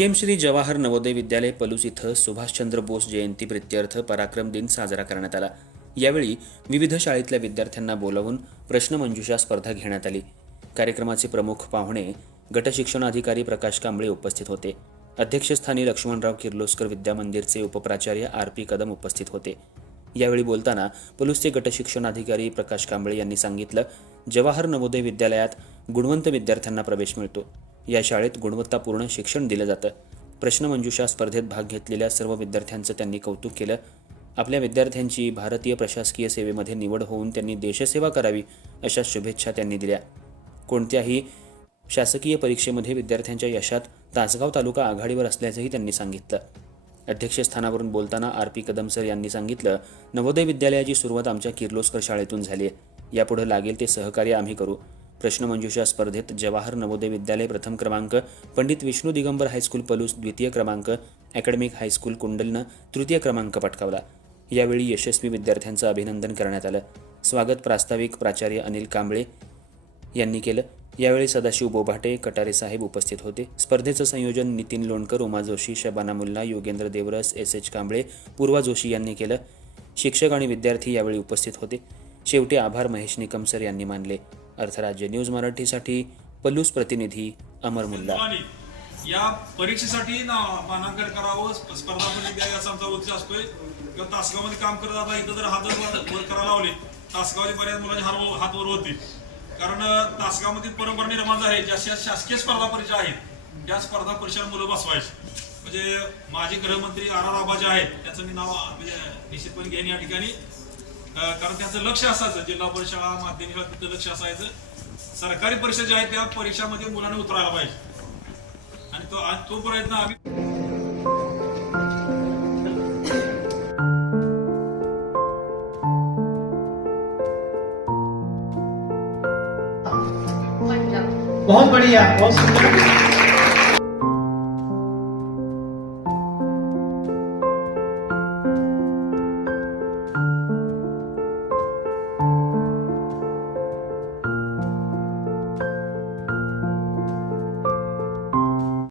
PM Shri Jawahar Navodaya Vidyalaya Palus इथं सुभाषचंद्र बोस जयंती प्रित्यर्थ पराक्रम दिन साजरा करण्यात आला। यावेळी विविध शाळेतल्या विद्यार्थ्यांना बोलावून प्रश्नमंजुषा स्पर्धा घेण्यात आली। कार्यक्रमाचे प्रमुख पाहुणे गटशिक्षणाधिकारी प्रकाश कांबळे उपस्थित होते। अध्यक्षस्थानी लक्ष्मणराव किर्लोस्कर विद्यामंदिरचे उपप्राचार्य आर.पी. कदम उपस्थित होते। यावेळी बोलताना पलूसचे गटशिक्षणाधिकारी प्रकाश कांबळे यांनी सांगितलं, जवाहर नवोदय विद्यालयात गुणवंत विद्यार्थ्यांना प्रवेश मिळतो। या शाळेत गुणवत्तापूर्ण शिक्षण दिलं जातं। प्रश्नमंजुषा स्पर्धेत भाग घेतलेल्या सर्व विद्यार्थ्यांचं त्यांनी कौतुक केलं। आपल्या विद्यार्थ्यांची भारतीय प्रशासकीय सेवेमध्ये निवड होऊन त्यांनी देशसेवा करावी अशा शुभेच्छा त्यांनी दिल्या। कोणत्याही शासकीय परीक्षेमध्ये विद्यार्थ्यांच्या यशात तासगाव तालुका आघाडीवर असल्याचंही त्यांनी सांगितलं। अध्यक्षस्थानावरून बोलताना आर.पी. कदम सर यांनी सांगितलं, नवोदय विद्यालयाची सुरुवात आमच्या किर्लोस्कर शाळेतून झाली आहे। यापुढे लागेल ते सहकार्य आम्ही करू। प्रश्नमंजुषा स्पर्धेत जवाहर नवोदय विद्यालय प्रथम क्रमांक, पंडित विष्णू दिगंबर हायस्कूल पलूस द्वितीय क्रमांक, अकॅडमिक हायस्कूल कुंडलनं तृतीय क्रमांक पटकावला। यावेळी यशस्वी विद्यार्थ्यांचं अभिनंदन करण्यात आलं। स्वागत प्रास्ताविक प्राचार्य अनिल कांबळे यांनी केलं। यावेळी सदाशिव बोभाटे, कटारे साहेब उपस्थित होते। स्पर्धेचं संयोजन नितीन लोणकर, उमा जोशी, शबाना मुल्ला, योगेंद्र देवरस, एस.एच. कांबळे, पूर्वा जोशी यांनी केलं। शिक्षक आणि विद्यार्थी यावेळी उपस्थित होते। शेवटी आभार महेश निकमसर यांनी मानले। अर्थराज्य न्यूज मराठीसाठी पलूस प्रतिनिधी अमर मुल्ला। या परीक्षेसाठी मानांकन करावं, स्पर्धा परीक्षा द्यावी असा आमचा उद्देश असतोय। किंवा तासगावमध्ये काम करत आता इथं जर हात वर करायला लावले, तासगावचे बऱ्याच मुलांचे हात वर होते। कारण तासगावमध्ये परंपरा निर्माण झाली, ज्या शासकीय स्पर्धा परीक्षा आहेत त्या स्पर्धा परीक्षा मुलं बसवायची। म्हणजे माजी गृहमंत्री आर.आर. जे आहेत त्याचं मी नाव निश्चितपणे घेईन या ठिकाणी। कारण त्याचं लक्ष असायचं, जिल्हा परिषद माध्यमिक शाळेचं लक्ष असायचं, सरकारी परीक्षा ज्या आहेत त्या परीक्षामध्ये मुलांना उतरायला पाहिजे। आणि तो प्रयत्न आम्ही बहुत बढ़िया, बहुत सुंदर।